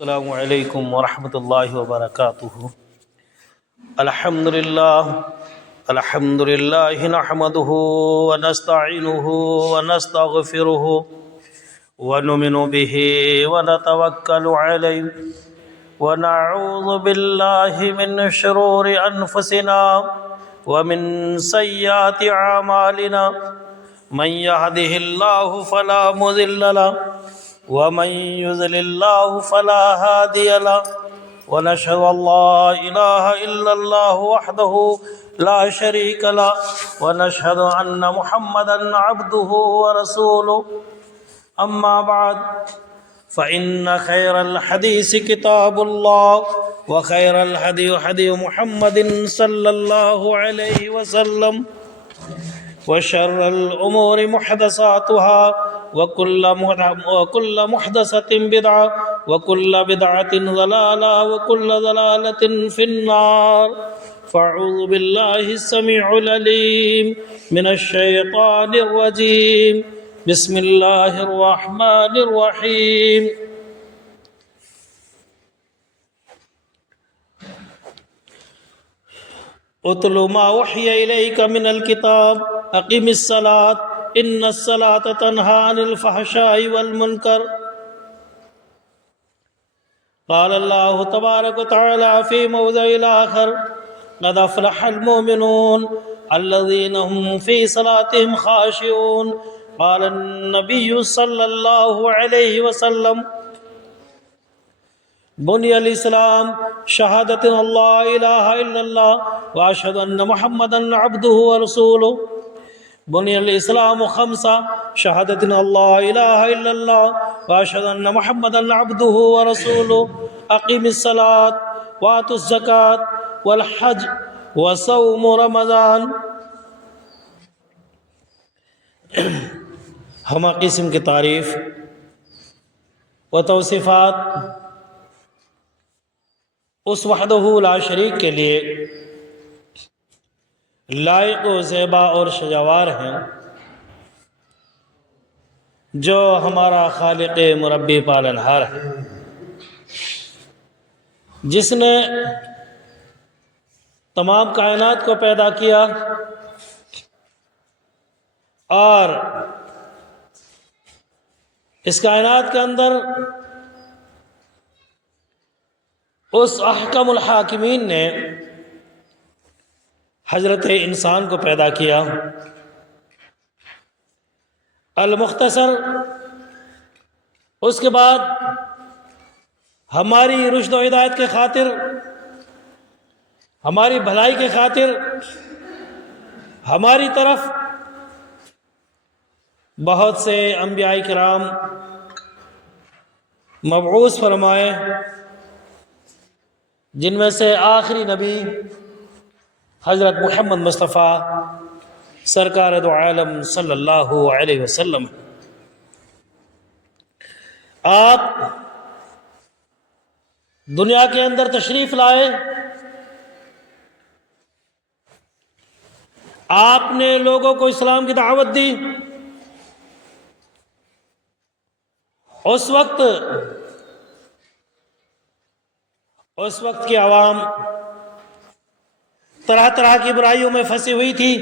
السلام علیکم ورحمۃ اللہ وبرکاتہ۔ الحمد للہ نحمده ونستعینه ونستغفره ونؤمن به ونتوکل علیہ ونعوذ باللہ من شرور انفسنا ومن سیئات اعمالنا من يهده اللہ فلا مضل له ومن يضلل الله فلا هادي له ونشهد ان لا اله الا الله وحده لا شريك له ونشهد ان محمدا عبده ورسوله اما بعد فان خير الحديث كتاب الله وخير الهدي هدي محمد صلى الله عليه وسلم وشر الأمور محدثاتها وكل محدثة بدعة وكل بدعة ضلالة وكل ضلالة في النار فأعوذ بالله السميع العليم من الشيطان الرجيم بسم الله الرحمن الرحيم اتل ما اوحی الیک من الکتاب اقم الصلاة ان الصلاة تنہی عن الفحشاء والمنکر قال اللہ تبارک وتعالی فی موضع آخر قد افلح المؤمنون الذین هم فی صلاتهم خاشعون قال النبی صلی اللہ علیہ وسلم بني الإسلام شهادة أن لا إله إلا الله وأشهد أن محمدا عبده ورسوله بني الإسلام خمسة شهادة أن لا إله إلا الله وأشهد أن محمدا عبده ورسوله أقم الصلاة وآت الزكاة والحج وصوم رمضان۔ ہمہ قسم کی تعریف و توصیفات اس وحدہ لا شریک کے لیے لائق و زیبا اور شجاوار ہیں، جو ہمارا خالق مربی پالنہار ہے، جس نے تمام کائنات کو پیدا کیا اور اس کائنات کے اندر اس احکم الحاکمین نے حضرت انسان کو پیدا کیا۔ المختصر، اس کے بعد ہماری رشد و ہدایت کے خاطر، ہماری بھلائی کے خاطر ہماری طرف بہت سے انبیاء کرام مبعوث فرمائے، جن میں سے آخری نبی حضرت محمد مصطفیٰ سرکار دو عالم صلی اللہ علیہ وسلم۔ آپ دنیا کے اندر تشریف لائے، آپ نے لوگوں کو اسلام کی دعوت دی۔ اس وقت کی عوام طرح طرح کی برائیوں میں پھنسی ہوئی تھی،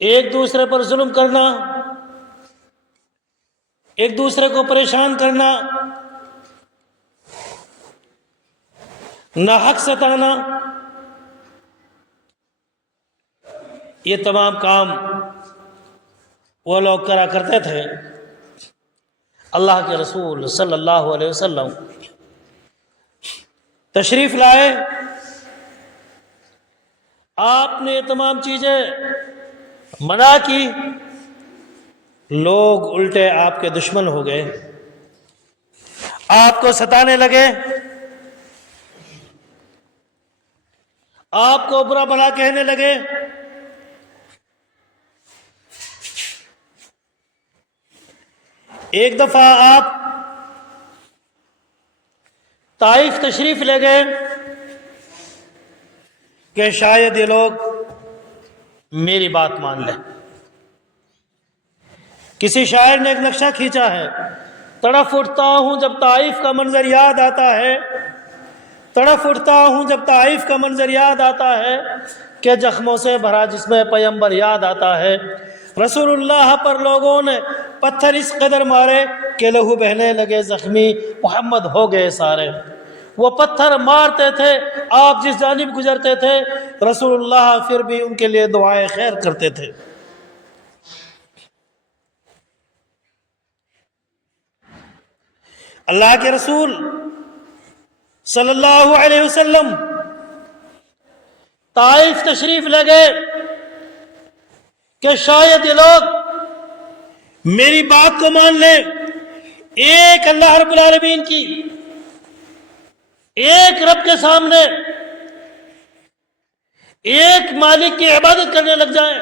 ایک دوسرے پر ظلم کرنا، ایک دوسرے کو پریشان کرنا، ناحق ستانا، یہ تمام کام وہ لوگ کرا کرتے تھے۔ اللہ کے رسول صلی اللہ علیہ وسلم تشریف لائے، آپ نے تمام چیزیں منع کی، لوگ الٹے آپ کے دشمن ہو گئے، آپ کو ستانے لگے، آپ کو برا بھلا کہنے لگے۔ ایک دفعہ آپ طائف تشریف لے گئے کہ شاید یہ لوگ میری بات مان لیں۔ کسی شاعر نے ایک نقشہ کھینچا ہے تڑف اٹھتا ہوں جب طائف کا منظر یاد آتا ہے، تڑف اٹھتا ہوں جب طائف کا منظر یاد آتا ہے کہ زخموں سے بھرا جسم پیغمبر یاد آتا ہے۔ رسول اللہ پر لوگوں نے پتھر اس قدر مارے کہ لہو بہنے لگے، زخمی محمد ہو گئے سارے۔ وہ پتھر مارتے تھے، آپ جس جانب گزرتے تھے رسول اللہ پھر بھی ان کے لیے دعائیں خیر کرتے تھے۔ اللہ کے رسول صلی اللہ علیہ وسلم طائف تشریف لے گئے کہ شاید یہ لوگ میری بات کو مان لیں، ایک اللہ رب العالمین کی، ایک رب کے سامنے ایک مالک کی عبادت کرنے لگ جائیں،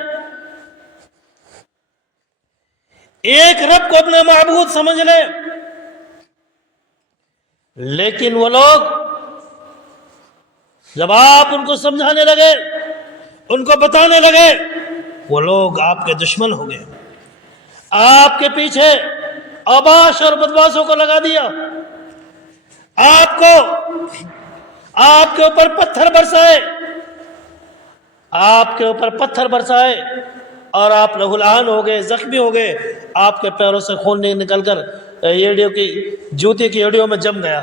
ایک رب کو اپنا معبود سمجھ لیں۔ لیکن وہ لوگ جب آپ ان کو سمجھانے لگے، ان کو بتانے لگے، وہ لوگ آپ کے دشمن ہو گئے، آپ کے پیچھے اوباش اور بدماشوں کو لگا دیا، آپ کو، آپ کے اوپر پتھر برسائے، آپ کے اوپر پتھر برسائے اور آپ لہولہان ہو گئے، زخمی ہو گئے، آپ کے پیروں سے خون نکل کر ایڑیوں کی، جوتے کی ایڑیوں میں جم گیا۔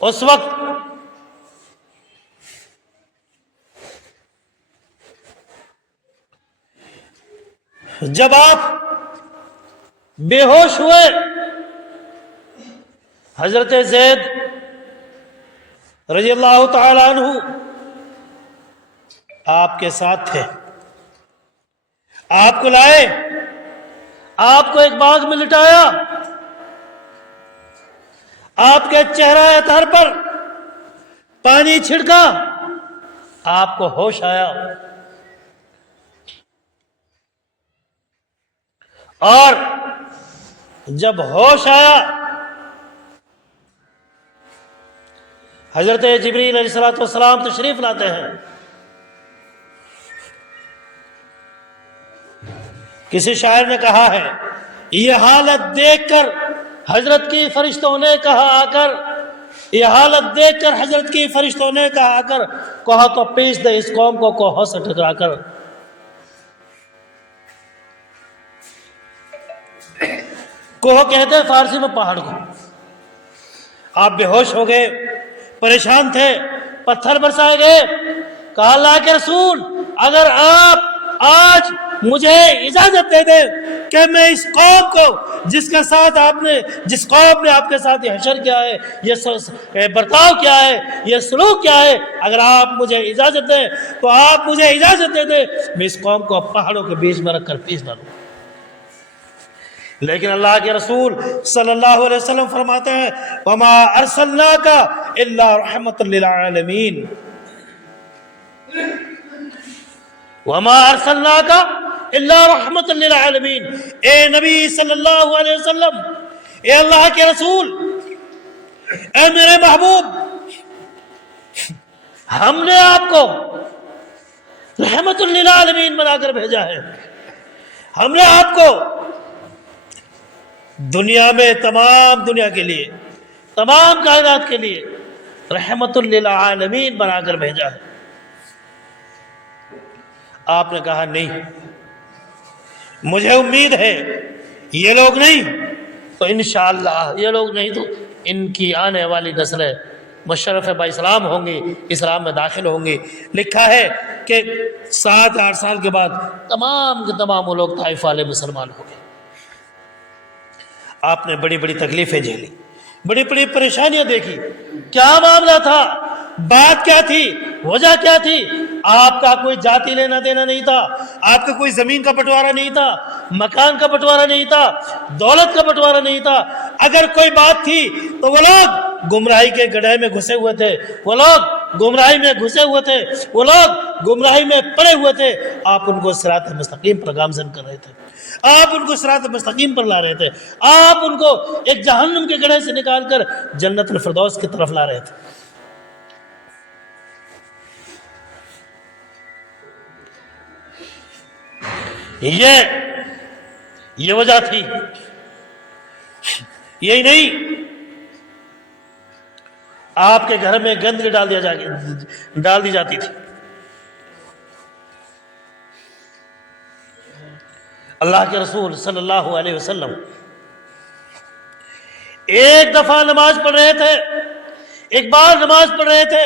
اس وقت جب آپ بے ہوش ہوئے، حضرت زید رضی اللہ تعالی عنہ آپ کے ساتھ تھے، آپ کو لائے، آپ کو ایک باغ میں لٹایا، آپ کے چہرہ اطہر پر پانی چھڑکا، آپ کو ہوش آیا، اور جب ہوش آیا حضرت جبریل علیہ السلام تشریف لاتے ہیں۔ کسی شاعر نے کہا ہے، یہ حالت دیکھ کر حضرت کی فرشتوں نے کہا آ کر، یہ حالت دیکھ کر حضرت کی فرشتوں نے کہا آ کر، کہا تو پیش دے اس قوم کو کوہوں سے ٹکرا کر۔ کوہ کہتے ہیں فارسی میں پہاڑ کو۔ آپ بے ہوش ہو گئے، پریشان تھے، پتھر برسائے گئے۔ کہا اللہ کے رسول اگر آپ آج مجھے اجازت دے دیں کہ میں اس قوم کو جس کے ساتھ آپ نے، جس قوم نے آپ کے ساتھ یہ حشر کیا ہے، یہ برتاؤ کیا ہے، یہ سلوک کیا ہے، اگر آپ مجھے اجازت دیں تو آپ مجھے اجازت دے دیں میں اس قوم کو پہاڑوں کے بیچ میں رکھ کر پیس ڈالوں۔ لیکن اللہ کے رسول صلی اللہ علیہ وسلم فرماتے ہیں وَمَا أَرْسَلْنَاكَ إِلَّا رَحْمَةً لِلْعَالَمِينَ، وَمَا أَرْسَلْنَاكَ إِلَّا رَحْمَةً لِلْعَالَمِينَ۔ اے نبی صلی اللہ علیہ وسلم، اے اللہ کے رسول، اے میرے محبوب، ہم نے آپ کو رحمت للعالمین بنا کر بھیجا ہے۔ ہم نے آپ کو دنیا میں تمام دنیا کے لیے، تمام کائنات کے لیے رحمت للعالمین بنا کر بھیجا ہے۔ آپ نے کہا نہیں، مجھے امید ہے یہ لوگ نہیں تو انشاءاللہ، یہ لوگ نہیں تو ان کی آنے والی نسلیں مشرف با اسلام ہوں گی، اسلام میں داخل ہوں گی۔ لکھا ہے کہ 7-8 سال کے بعد تمام کے تمام وہ لوگ طائف والے مسلمان ہوں گے۔ آپ نے بڑی بڑی تکلیفیں جھیلی، بڑی بڑی پریشانیاں دیکھی۔ کیا معاملہ تھا؟ بات کیا تھی؟ وجہ کیا تھی؟ آپ کا کوئی ذاتی لینا دینا نہیں تھا، آپ کا کوئی زمین کا بٹوارا نہیں تھا، مکان کا بٹوارا نہیں تھا، دولت کا بٹوارا نہیں تھا۔ اگر کوئی بات تھی تو وہ لوگ گمراہی کے گڑھے میں گھسے ہوئے تھے، وہ لوگ گمراہی میں گھسے ہوئے تھے، وہ لوگ گمراہی میں پڑے ہوئے تھے۔ آپ ان کو صراط مستقیم پر گامزن کر رہے تھے، آپ ان کو صراط مستقیم پر لا رہے تھے، آپ ان کو ایک جہنم کے گڑھے سے نکال کر جنت الفردوس کی طرف لا رہے تھے۔ یہ وجہ تھی. یہی نہیں، آپ کے گھر میں گندگی ڈال دی جاتی تھی. اللہ کے رسول صلی اللہ علیہ وسلم ایک دفعہ نماز پڑھ رہے تھے، ایک بار نماز پڑھ رہے تھے.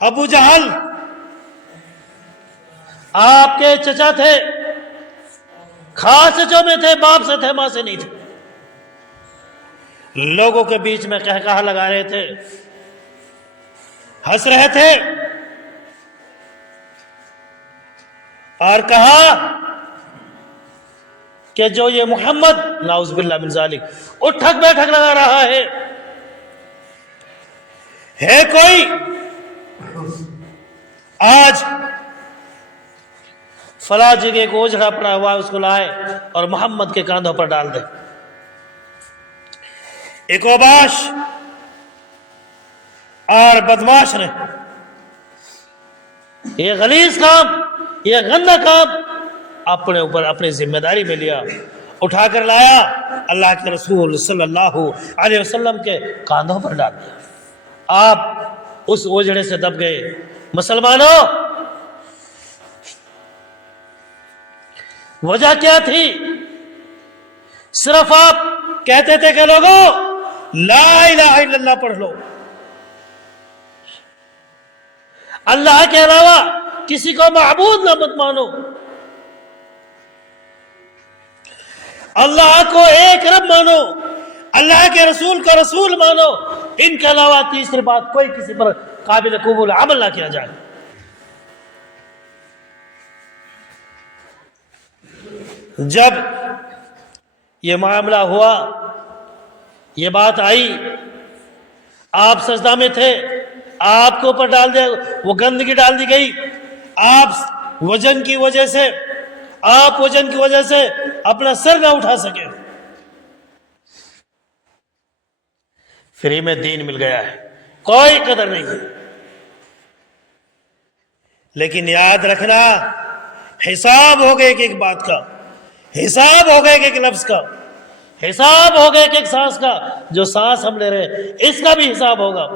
ابو جہل آپ کے چچا تھے، خاص چچوں میں تھے، باپ سے تھے، ماں سے نہیں تھے. لوگوں کے بیچ میں قہقہہ لگا رہے تھے، ہنس رہے تھے، اور کہا کہ جو یہ محمد نعوذ باللہ من ذالک اٹھک بیٹھک لگا رہا ہے کوئی آج فلاں جگہ کو اجڑا پڑا ہوا اس کو لائے اور محمد کے کاندھوں پر ڈال دے. ایک اوباش اور بدماش نے یہ غلیظ کام، یہ گندا کام اپنے اوپر اپنی ذمہ داری میں لیا، اٹھا کر لایا، اللہ کے رسول صلی اللہ علیہ وسلم کے کاندھوں پر ڈال دیا. آپ اس اوجڑے سے دب گئے. مسلمانوں، وجہ کیا تھی؟ صرف آپ کہتے تھے کہ لوگوں لا الہ الا اللہ پڑھ لو، اللہ کے علاوہ کسی کو معبود نہ مت مانو، اللہ کو ایک رب مانو، اللہ کے رسول کو رسول مانو، ان کے علاوہ تیسری بات کوئی کسی پر قابل قبول عمل نہ کیا جائے. جب یہ معاملہ ہوا، یہ بات آئی، آپ سجدہ میں تھے، آپ کے اوپر ڈال دیا، وہ گندگی ڈال دی گئی. آپ وزن کی وجہ سے اپنا سر نہ اٹھا سکے. فری میں دین مل گیا ہے، کوئی قدر نہیں ہے. لیکن یاد رکھنا، حساب ہوگا ایک بات کا، حساب ہوگا ایک لفظ کا، حساب ہوگا ایک سانس کا. جو سانس ہم لے رہے ہیں اس کا بھی حساب ہوگا،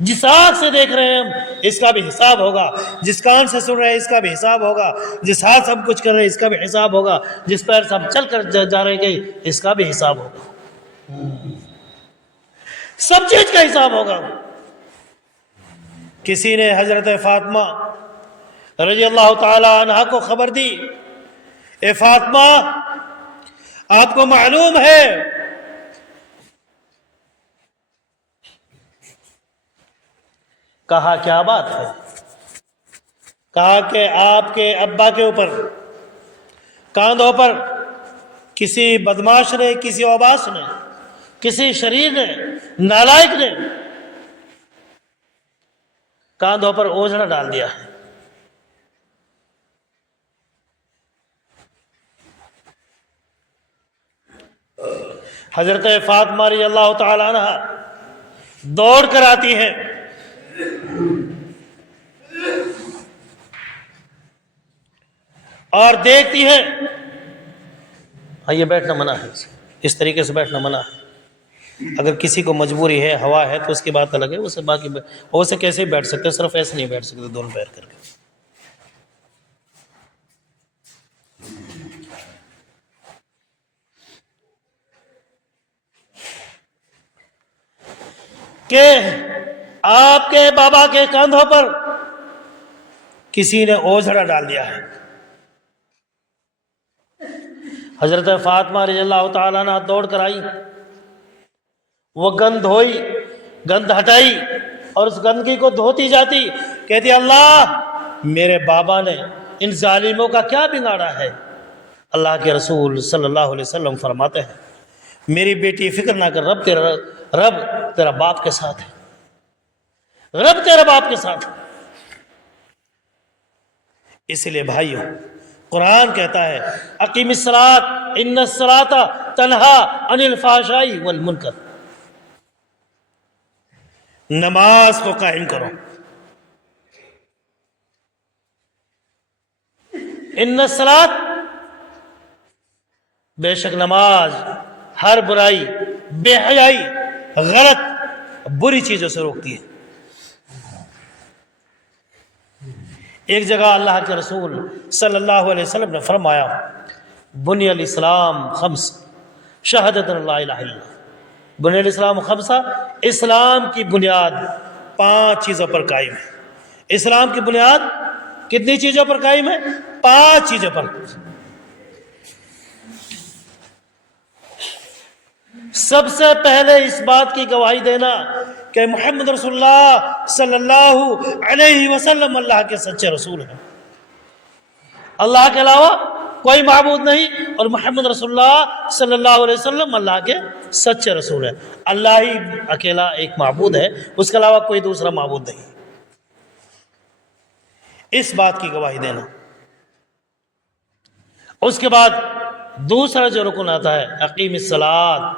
جس آنکھ سے دیکھ رہے ہیں ہم اس کا بھی حساب ہوگا، جس کان سے سن رہے ہیں اس کا بھی حساب ہوگا، جس ہاتھ سے ہم کچھ کر رہے ہیں اس کا بھی حساب ہوگا، جس پیر سے ہم چل کر جا رہے ہیں اس کا بھی حساب ہوگا. سب چیز کا حساب ہوگا. کسی نے حضرت فاطمہ رضی اللہ تعالی عنہا کو خبر دی، اے فاطمہ آپ کو معلوم ہے کہا کیا بات ہے؟ کہا کہ آپ کے ابا کے اوپر کاندھوں پر کسی بدماش نے، کسی اوباش نے، کسی شریر نے، نالائق نے کاندھوں پر اوجھڑا ڈال دیا ہے. حضرت فاطمہ رضی اللہ تعالی عنہ دوڑ کر آتی ہیں، اور دیکھتی ہے. یہ بیٹھنا منع ہے، اس طریقے سے بیٹھنا منع ہے. اگر کسی کو مجبوری ہے، ہوا ہے تو اس کی بات الگ ہے، اسے باقی اسے کیسے ہی بیٹھ سکتے، صرف ایسے نہیں بیٹھ سکتے دونوں پیر کر کے. کہ آپ کے بابا کے کاندھوں پر کسی نے اوجھڑا ڈال دیا ہے. حضرت فاطمہ رضی اللہ تعالیٰ عنہ دوڑ کر آئی، وہ گند دھوئی، گند ہٹائی، اور اس گندگی کو دھوتی جاتی، کہتی اللہ میرے بابا نے ان ظالموں کا کیا بگاڑا ہے. اللہ کے رسول صلی اللہ علیہ وسلم فرماتے ہیں میری بیٹی فکر نہ کر، رب تیرا باپ کے ساتھ ہے، رب تیرا باپ کے ساتھ ہے. اس لیے بھائیوں، قرآن کہتا ہے اقیم الصلاۃ ان الصلاۃ تنہا عن الفحشاء والمنکر، نماز کو قائم کرو. ان الصلاۃ، بے شک نماز ہر برائی، بے حیائی، غلط بری چیزوں سے روکتی ہے۔ ایک جگہ اللہ کے رسول صلی اللہ علیہ وسلم نے فرمایا بنی الاسلام خمس، شہادت اللہ الہ الا اللہ، بنی الاسلام خمسہ، اسلام کی بنیاد 5 چیزوں پر قائم ہے۔ اسلام کی بنیاد کتنی چیزوں پر قائم ہے؟ 5 چیزوں پر۔ سب سے پہلے اس بات کی گواہی دینا کہ محمد رسول اللہ صلی اللہ علیہ وسلم اللہ کے سچے رسول ہیں، اللہ کے علاوہ کوئی معبود نہیں، اور محمد رسول اللہ صلی اللہ علیہ وسلم اللہ کے سچے رسول ہیں۔ اللہ ہی اکیلا ایک معبود ہے، اس کے علاوہ کوئی دوسرا معبود نہیں۔ اس بات کی گواہی دینا۔ اس کے بعد دوسرا جو رکن آتا ہے اقیم الصلاۃ،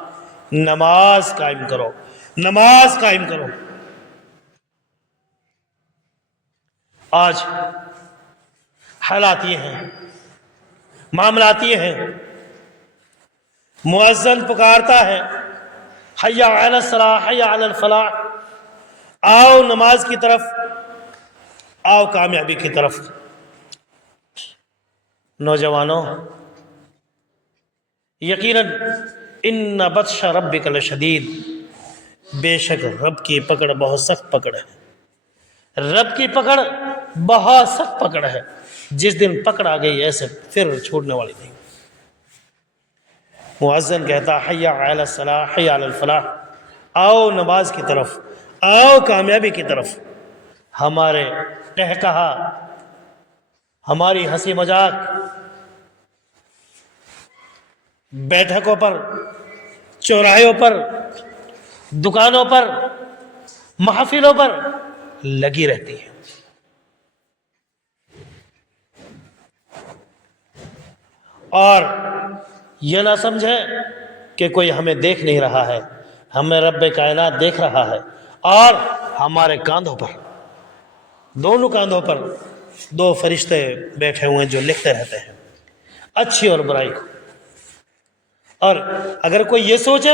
نماز قائم کرو، نماز قائم کرو۔ آج حالات یہ ہیں، معاملات یہ ہیں، مؤذن پکارتا ہے حی علی الصلاۃ حی علی الفلاح، آؤ نماز کی طرف، آؤ کامیابی کی طرف۔ نوجوانوں، یقیناً ان بطش ربک لشدید، بے شک رب کی پکڑ بہت سخت پکڑ ہے، رب کی پکڑ بہت سخت پکڑ ہے، جس دن پکڑ آ گئی ایسے پھر چھوڑنے والی نہیں۔ مؤذن کہتا حی علی الصلاۃ حی علی الفلاح، آؤ نماز کی طرف، آؤ کامیابی کی طرف۔ ہمارے قہقہا، ہماری ہنسی مذاق بیٹھکوں پر، چوراہوں پر، دکانوں پر، محفلوں پر لگی رہتی ہے۔ اور یہ نہ سمجھیں کہ کوئی ہمیں دیکھ نہیں رہا ہے، ہمیں رب کائنات دیکھ رہا ہے، اور ہمارے کاندھوں پر، دونوں کاندھوں پر 2 فرشتے بیٹھے ہوئے ہیں جو لکھتے رہتے ہیں اچھی اور برائی کو۔ اور اگر کوئی یہ سوچے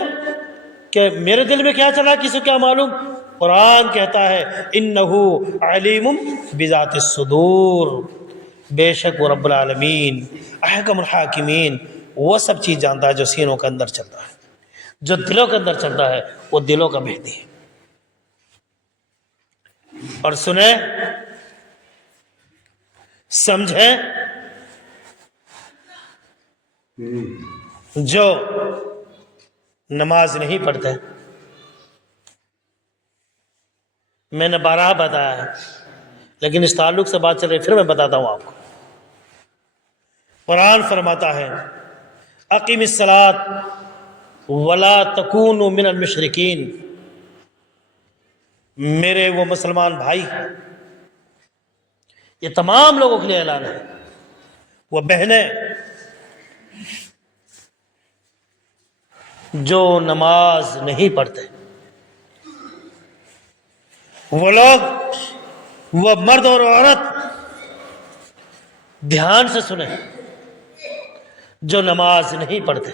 کہ میرے دل میں کیا چلا کسی کو کیا معلوم، قرآن کہتا ہے انہو علیم بذات الصدور، بے شک وہ رب العالمین احکم الحاکمین، وہ سب چیز جانتا ہے جو سینوں کے اندر چلتا ہے، جو دلوں کے اندر چلتا ہے، وہ دلوں کا مہدی ہے۔ اور سنیں، سمجھیں، جو نماز نہیں پڑھتے، میں نے 12 بتایا ہے، لیکن اس تعلق سے بات چل رہی، پھر میں بتاتا ہوں آپ کو۔ قرآن فرماتا ہے اقیم الصلاۃ ولا تکونوا من المشرکین، میرے وہ مسلمان بھائی، یہ تمام لوگوں کے لیے اعلان ہے، وہ بہنیں جو نماز نہیں پڑھتے، وہ لوگ، وہ مرد اور عورت، دھیان سے سنیں، جو نماز نہیں پڑھتے۔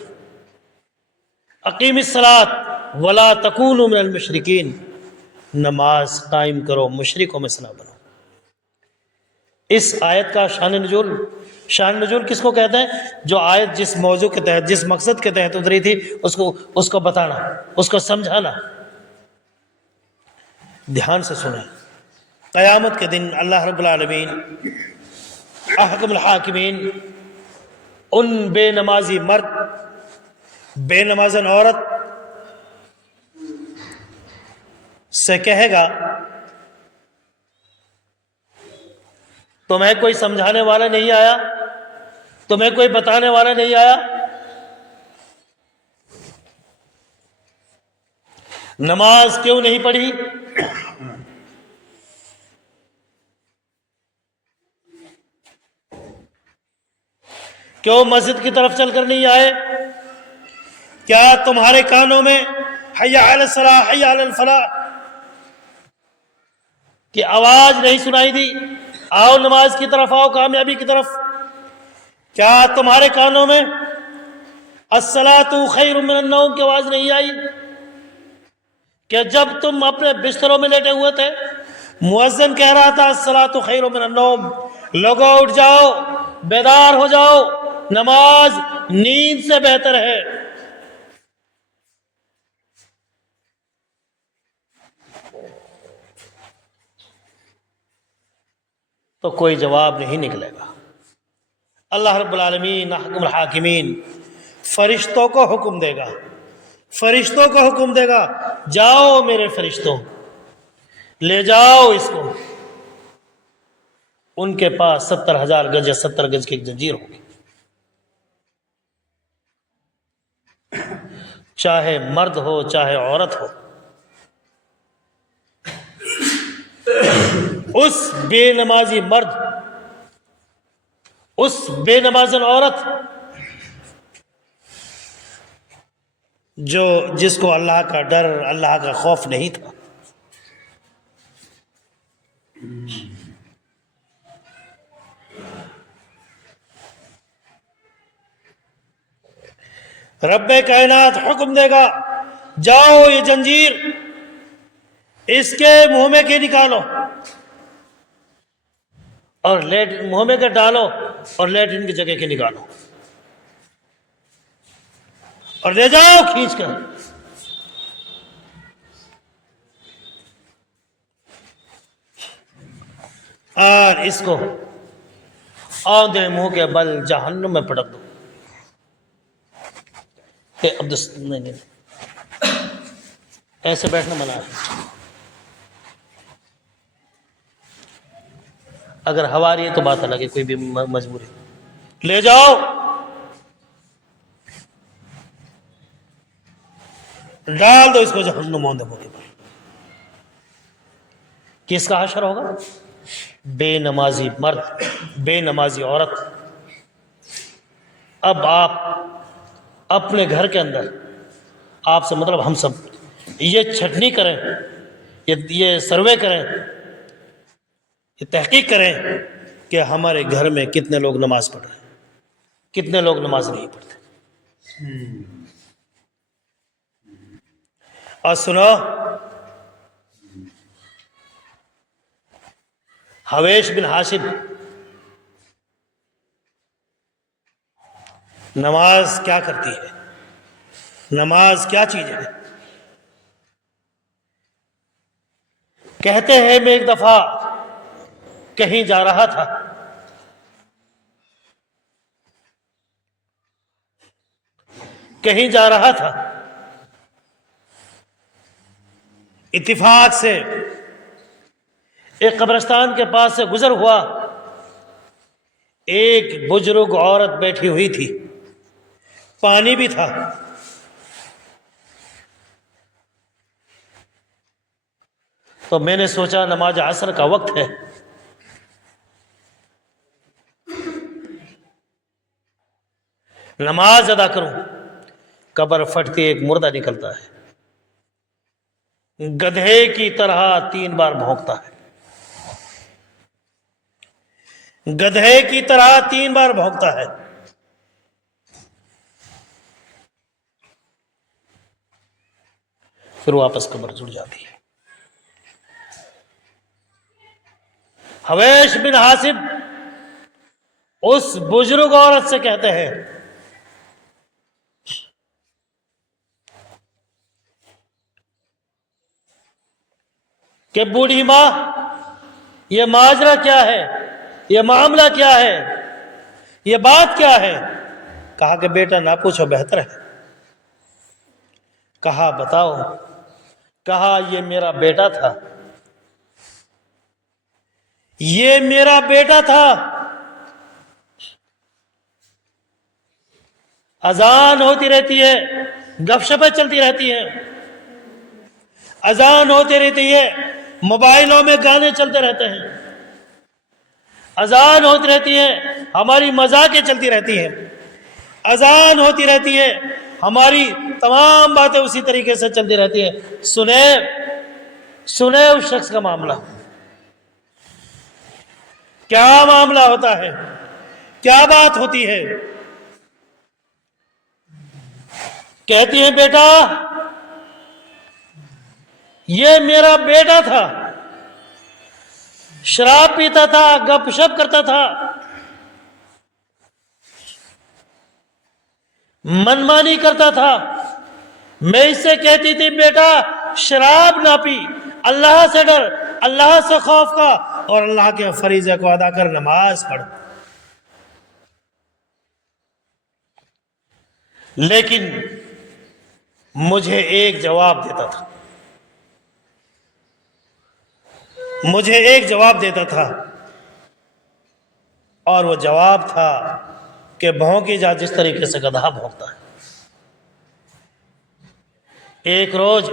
اقیم الصلاۃ ولا تکونوا من المشرکین، نماز قائم کرو، مشرکوں میں سے نہ بنو۔ اس آیت کا شان نزول کس کو کہتے ہیں؟ جو آیت جس موضوع کے تحت، جس مقصد کے تحت اتری تھی، اس کو بتانا، اس کو سمجھانا۔ دھیان سے سنیں، قیامت کے دن اللہ رب العالمین احکم الحاکمین ان بے نمازی مرد، بے نمازن عورت سے کہے گا تمہیں کوئی سمجھانے والا نہیں آیا، تمہیں کوئی بتانے والا نہیں آیا، نماز کیوں نہیں پڑھی؟ کیوں مسجد کی طرف چل کر نہیں آئے؟ کیا تمہارے کانوں میں حی علی الصلاۃ حی علی الفلاح کی آواز نہیں سنائی دی؟ آؤ نماز کی طرف، آؤ کامیابی کی طرف۔ کیا تمہارے کانوں میں الصلاۃ خیر من النوم کی آواز نہیں آئی کہ جب تم اپنے بستروں میں لیٹے ہوئے تھے مؤذن کہہ رہا تھا الصلاۃ خیر من النوم، لوگوں اٹھ جاؤ، بیدار ہو جاؤ، نماز نیند سے بہتر ہے۔ تو کوئی جواب نہیں نکلے گا۔ اللہ رب العالمین احکم الحاکمین فرشتوں کو حکم دے گا، فرشتوں کو حکم دے گا، جاؤ میرے فرشتوں، لے جاؤ اس کو۔ ان کے پاس 70,000 گز یا 70 گز کی ایک زنجیر ہوگی، چاہے مرد ہو چاہے عورت ہو، اس بے نمازی مرد، اس بے نمازن عورت جس کو اللہ کا ڈر، اللہ کا خوف نہیں تھا، رب کائنات حکم دے گا، جاؤ یہ زنجیر اس کے منہ میں کے نکالو اور منہ میں کے ڈالو اور لیٹرن کی جگہ کے نکالو اور لے جاؤ کھینچ کر۔ اور اس کو آندھے منہ کے بل جہنم میں پٹک دو۔ نہیں، ایسے بیٹھنا منع ہے۔ اگر ہوا رہی ہے تو بات الگ ہے، کوئی بھی مجبوری، لے جاؤ، ڈال دو اس کو جہنم آندھے منہ کے بل۔ کس کا حشر ہوگا؟ بے نمازی مرد، بے نمازی عورت۔ اب آپ اپنے گھر کے اندر، آپ سے مطلب ہم سب یہ چھٹنی کریں، یہ سروے کریں، یہ تحقیق کریں کہ ہمارے گھر میں کتنے لوگ نماز پڑھ رہے ہیں، کتنے لوگ نماز نہیں پڑھتے۔ اور سنو، حویش بن حاشب، نماز کیا کرتی ہے، نماز کیا چیز ہے؟ کہتے ہیں میں ایک دفعہ کہیں جا رہا تھا، کہیں جا رہا تھا، اتفاق سے ایک قبرستان کے پاس سے گزر ہوا، ایک بزرگ عورت بیٹھی ہوئی تھی، پانی بھی تھا۔ تو میں نے سوچا نماز عصر کا وقت ہے، نماز ادا کروں۔ قبر پھٹتی ایک مردہ نکلتا ہے، گدھے کی طرح 3 بار بھونکتا ہے، گدھے کی طرح 3 بار بھونکتا ہے۔ پھر واپس قبر جڑ جاتی ہے۔ حویش بن حاسب اس بزرگ عورت سے کہتے ہیں کہ بوڑھی ماں، یہ ماجرا کیا ہے، یہ معاملہ کیا ہے، یہ بات کیا ہے؟ کہا کہ بیٹا نہ پوچھو، بہتر ہے۔ کہا بتاؤ؟ کہا یہ میرا بیٹا تھا، یہ میرا بیٹا تھا، اذان ہوتی رہتی ہے، گپ شپیں چلتی رہتی ہیں، اذان ہوتی رہتی ہے، موبائلوں میں گانے چلتے رہتے ہیں، اذان ہوتی رہتی ہے، ہماری مذاقیں چلتی رہتی ہیں، اذان ہوتی رہتی ہے، ہماری تمام باتیں اسی طریقے سے چلتی رہتی ہیں۔ سنیں اس شخص کا معاملہ کیا معاملہ ہوتا ہے، کیا بات ہوتی ہے؟ کہتی ہے بیٹا یہ میرا بیٹا تھا، شراب پیتا تھا، گپ شپ کرتا تھا، منمانی کرتا تھا۔ میں اس سے کہتی تھی بیٹا شراب نہ پی، اللہ سے ڈر، اللہ سے خوف کا، اور اللہ کے فریضے کو ادا کر، نماز پڑھ۔ لیکن مجھے ایک جواب دیتا تھا، مجھے ایک جواب دیتا تھا، اور وہ جواب تھا کہ بھونکی جا جس طریقے سے گدھا بھونکتا ہے۔ ایک روز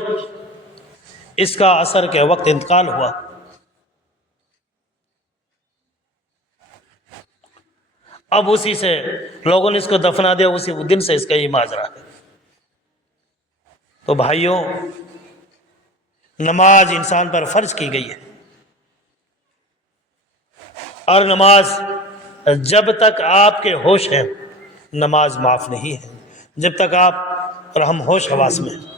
اس کا عصر کے وقت انتقال ہوا۔ اب اسی سے لوگوں نے اس کو دفنا دیا، اسی دن سے اس کا یہ ماجرا ہے۔ تو بھائیوں، نماز انسان پر فرض کی گئی ہے، اور نماز جب تک آپ کے ہوش ہیں نماز معاف نہیں ہے، جب تک آپ اور ہم ہوش حواس میں ہیں۔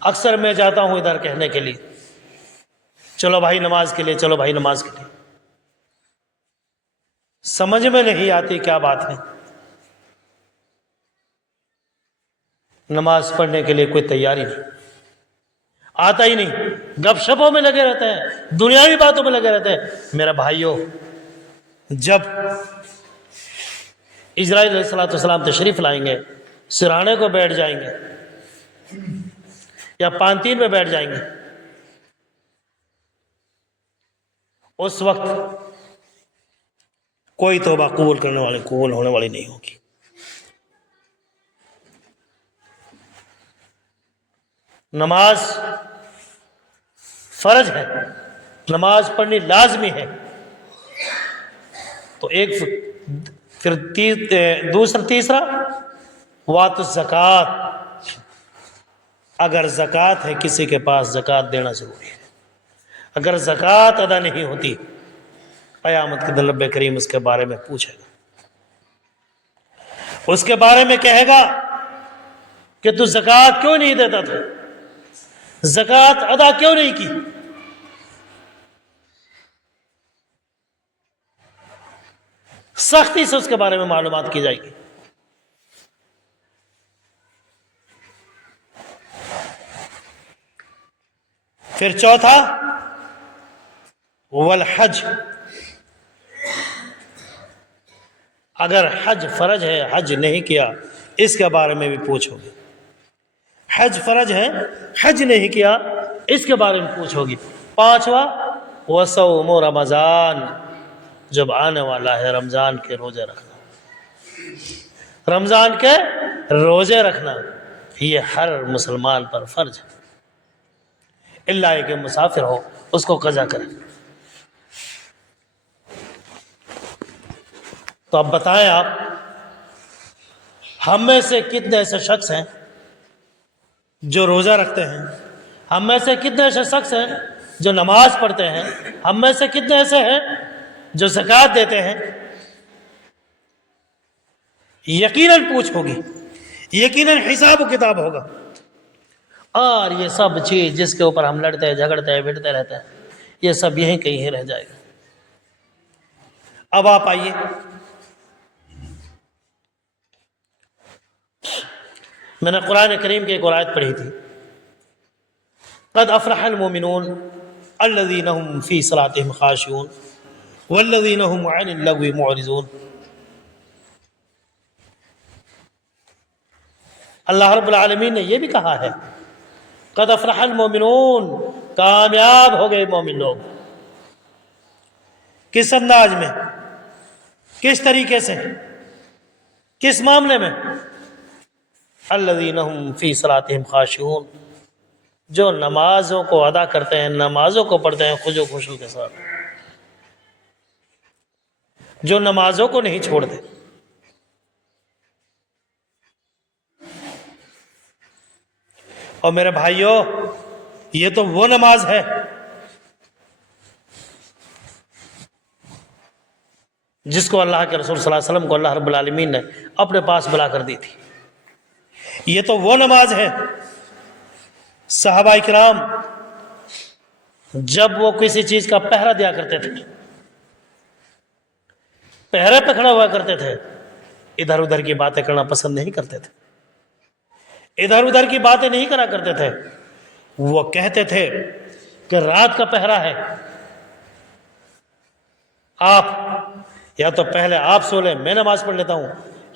اکثر میں جاتا ہوں ادھر کہنے کے لیے چلو بھائی نماز کے لیے، چلو بھائی نماز کے لیے، سمجھ میں نہیں آتی کیا بات ہے۔ نماز پڑھنے کے لیے کوئی تیاری نہیں، آتا ہی نہیں، گپ شپوں میں لگے رہتے ہیں، دنیاوی باتوں میں لگے رہتے ہیں۔ میرا بھائیوں، جب اسرائیل علیہ السلام تشریف لائیں گے، سرانے کو بیٹھ جائیں گے یا پانتین میں بیٹھ جائیں گے، اس وقت کوئی توبہ قبول ہونے والی نہیں ہوگی۔ نماز فرض ہے، نماز پڑھنی لازمی ہے۔ تو ایک پھر تیسرا وات الزکوٰۃ، اگر زکوٰۃ ہے کسی کے پاس زکوٰۃ دینا ضروری ہے۔ اگر زکوٰۃ ادا نہیں ہوتی قیامت کے دن رب کریم اس کے بارے میں پوچھے گا، اس کے بارے میں کہے گا کہ تو زکوٰۃ کیوں نہیں دیتا تھا، زکوٰۃ ادا کیوں نہیں کی۔ سختی سے اس کے بارے میں معلومات کی جائے گی۔ پھر چوتھا والحج، اگر حج فرض ہے حج نہیں کیا اس کے بارے میں بھی پوچھو گے۔ حج فرض ہے حج نہیں کیا اس کے بارے میں پوچھو گی۔ پانچواں وصوم رمضان، جب آنے والا ہے رمضان کے روزے رکھنا، رمضان کے روزے رکھنا یہ ہر مسلمان پر فرض ہے، اللہ کہ مسافر ہو اس کو قضا کرے۔ تو اب بتائیں آپ، ہم میں سے کتنے ایسے شخص ہیں جو روزہ رکھتے ہیں؟ ہم میں سے کتنے ایسے شخص ہیں جو نماز پڑھتے ہیں؟ ہم میں سے کتنے ایسے ہیں جو زکوٰۃ دیتے ہیں؟ یقیناً پوچھ ہوگی، یقیناً حساب و کتاب ہوگا، اور یہ سب چیز جس کے اوپر ہم لڑتے ہیں، جھگڑتے ہیں، بھڑتے رہتے ہیں، یہ سب یہیں کہیں رہ جائے گا۔ اب آپ آئیے، میں نے قرآن کریم کی ایک آیت پڑھی تھی، قد افلح المؤمنون الذین هم فی صلاتهم خاشعون والذین هم عن اللغو معرضون۔ اللہ رب العالمین نے یہ بھی کہا ہے قد افلح المؤمنون، کامیاب ہو گئے مومن لوگ۔ کس انداز میں، کس طریقے سے، کس معاملے میں؟ الذین هم فی صلاتهم خاشعون، جو نمازوں کو ادا کرتے ہیں، نمازوں کو پڑھتے ہیں خضوع و خشوع کے ساتھ، جو نمازوں کو نہیں چھوڑتے۔ اور میرے بھائیوں، یہ تو وہ نماز ہے جس کو اللہ کے رسول صلی اللہ علیہ وسلم کو اللہ رب العالمین نے اپنے پاس بلا کر دی تھی۔ یہ تو وہ نماز ہے صحابہ کرام جب وہ کسی چیز کا پہرا دیا کرتے تھے، پہرے پہ کھڑا ہوا کرتے تھے، ادھر ادھر کی باتیں کرنا پسند نہیں کرتے تھے، ادھر ادھر کی باتیں نہیں کرا کرتے تھے۔ وہ کہتے تھے کہ رات کا پہرا ہے، آپ یا تو پہلے آپ سو لیں، میں نماز پڑھ لیتا ہوں،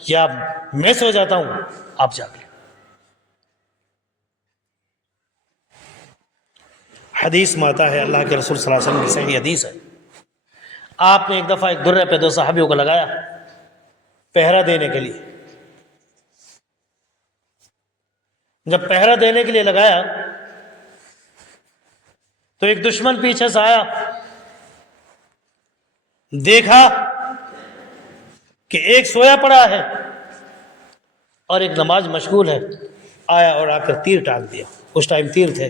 یا میں سو جاتا ہوں، آپ جاگ لیں۔ حدیث میں آتا ہے، اللہ کے رسول صلی اللہ علیہ وسلم کی صحیح حدیث ہے، آپ نے ایک دفعہ ایک درے پہ دو صحابیوں کو لگایا پہرا دینے کے لیے۔ جب پہرا دینے کے لیے لگایا تو ایک دشمن پیچھے سے آیا، دیکھا کہ ایک سویا پڑا ہے اور ایک نماز مشغول ہے، آیا اور آ کر تیر ٹانک دیا۔ اس ٹائم تیر تھے،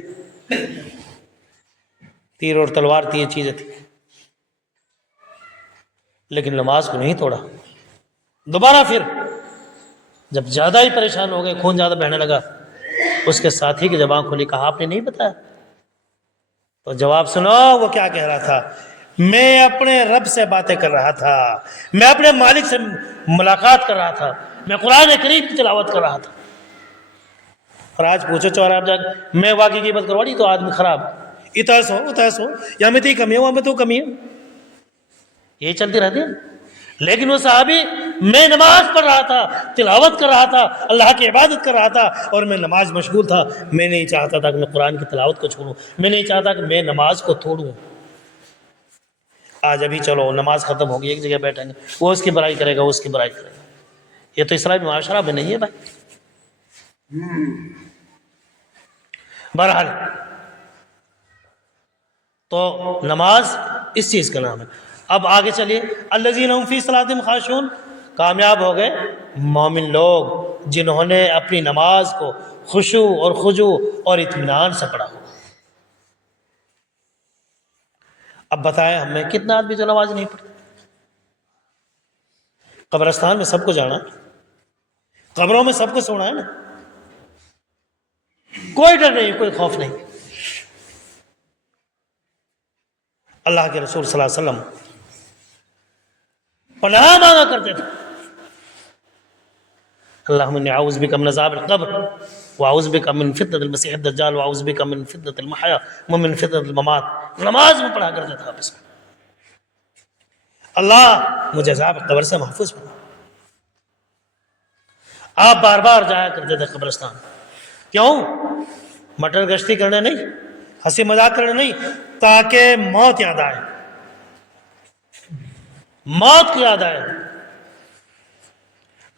تیر اور تلوار تھی، یہ چیزیں تھیں، لیکن نماز کو نہیں توڑا۔ دوبارہ پھر جب زیادہ ہی پریشان ہو گئے، خون زیادہ بہنے لگا، اس کے ساتھی کی جب آنکھ کھلی، کہا آپ نے نہیں بتایا؟ تو جواب سنو وہ کیا کہہ رہا تھا، میں اپنے رب سے باتیں کر رہا تھا، میں اپنے مالک سے ملاقات کر رہا تھا، میں قرآن کریم کی تلاوت کر رہا تھا۔ اور آج پوچھو چورا جا میں واقعی کی بات کرواڑی تو آدمی خراب، اتاس ہو یا میں تی کمی ہوں میں تو کمی ہوں، یہی چلتی رہتی ہے۔ لیکن وہ صحابی، میں نماز پڑھ رہا تھا، تلاوت کر رہا تھا، اللہ کی عبادت کر رہا تھا، اور میں نماز مشغول تھا، میں نہیں چاہتا تھا کہ میں قرآن کی تلاوت کو چھوڑوں، میں نہیں چاہتا کہ میں نماز کو توڑوں۔ آج ابھی چلو نماز ختم ہوگی، ایک جگہ بیٹھیں گے، وہ اس کی برائی کرے گا، وہ اس کی برائی کرے گا، یہ تو اسلامی معاشرہ میں نہیں ہے بھائی۔ بہرحال تو نماز اس چیز کا نام ہے۔ اب آگے چلیے، الذین هم فی صلاتہم خاشعون، کامیاب ہو گئے مومن لوگ جنہوں نے اپنی نماز کو خشوع اور خضوع اور اطمینان سے پڑھا ہو۔ اب بتائیں ہمیں کتنا آدمی جو نماز نہیں پڑھتے؟ قبرستان میں سب کو جانا، قبروں میں سب کو سونا ہے نا، کوئی ڈر نہیں، کوئی خوف نہیں۔ اللہ کے رسول صلی اللہ علیہ وسلم پناہ مانگا کرتے تھے، اللہم انی اعوذ بک من عذاب القبر واعوذ بک من فتنۃ المسیح الدجال واعوذ بک من فتنۃ المحیا ومن فتنۃ الممات۔ نماز میں پڑھا کرتے تھے آپ اس کو، اللہ مجھے عذاب قبر سے محفوظ بنا۔ آپ بار بار جایا کرتے تھے قبرستان، کیوں؟ مٹر گشتی کرنے نہیں، ہنسی مذاق کرنے نہیں، تاکہ موت یاد آئے، موت کو یاد آئے۔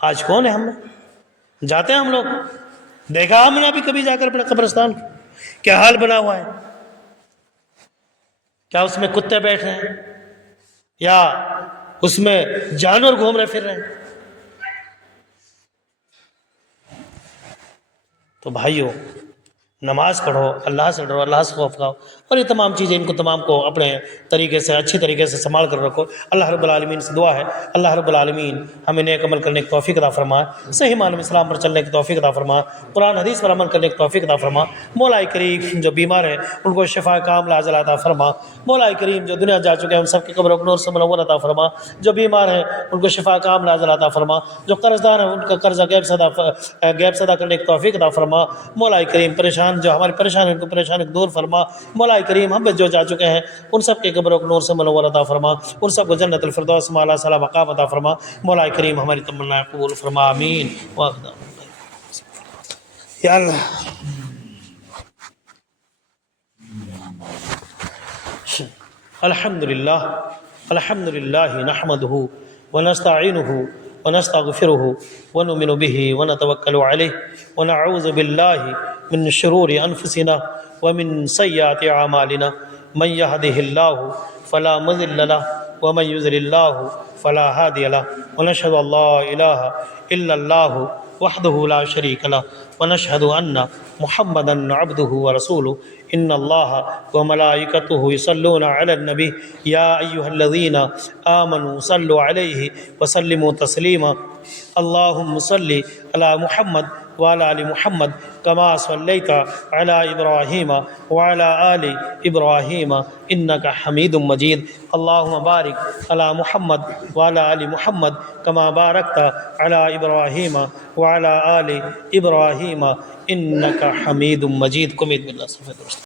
آج کون ہے ہم میں؟ جاتے ہیں ہم لوگ، دیکھا ہم نے ابھی کبھی جا کر اپنے قبرستان کیا حال بنا ہوا ہے؟ کیا اس میں کتے بیٹھ رہے ہیں یا اس میں جانور گھوم رہے پھر رہے ہیں؟ تو بھائیو، نماز پڑھو، اللہ سے ڈرو، اللہ سے خوف کھاؤ، اور یہ تمام چیزیں ان کو تمام کو اپنے طریقے سے اچھی طریقے سے سنبھال کر رکھو۔ اللہ رب العالمین سے دعا ہے، اللہ رب العالمین ہمیں نیک عمل کرنے کی توفیق عطا فرمائے، صحیح معنی میں اسلام پر چلنے کی توفیق عطا فرمائے، قرآن حدیث پر عمل کرنے کی توفیق عطا فرمائے۔ مولا کریم جو بیمار ہیں ان کو شفا کاملہ عاجلہ عطا فرما۔ مولا کریم جو دنیا جا چکے ہیں ان سب کی قبر کو نور سے منور عطا فرما۔ جو بیمار ہیں ان کو شفا کاملہ عاجلہ عطا فرما۔ جو قرض دار ہیں ان کا قرضہ غیب سے ادا کرنے کی توفیق عطا فرما۔ مولا کریم پریشان جو ہماری پریشان ہیں ان کو پریشانی کو دور فرما۔ مولا کریم ہم پہ جو جا چکے ہیں ان سب کی قبروں کو نور سے منور عطا فرما، ان سب کو جنت الفردوس میں اعلیٰ صلاح مقام عطا فرما۔ مولا کریم ہماری تمنا قبول فرما، آمین۔ یا اللہ الحمد للہ نحمده ونستعینه ونستغفره ونؤمن به ونتوکل علیہ ونعوذ باللہ من شرور انفسنا ومن سیئات اعمالنا، من يهده الله فلا مضل له ومن يضلل الله فلا هادي له، ونشهد ان لا اله الا الله وحده لا شريك له ونشهد أن محمدا عبده ورسوله إن الله وملائكته يصلون على النبي يا أيها الذين آمنوا صلوا عليه وسلموا تسليما اللهم صل على محمد وعلى آل محمد كما صليت على إبراهيم وعلى آل إبراهيم إنك حميد مجيد اللهم بارك على محمد وعلى آل محمد كما باركت على إبراهيم وعلى آل إبراهيم إنك حميد مجيد.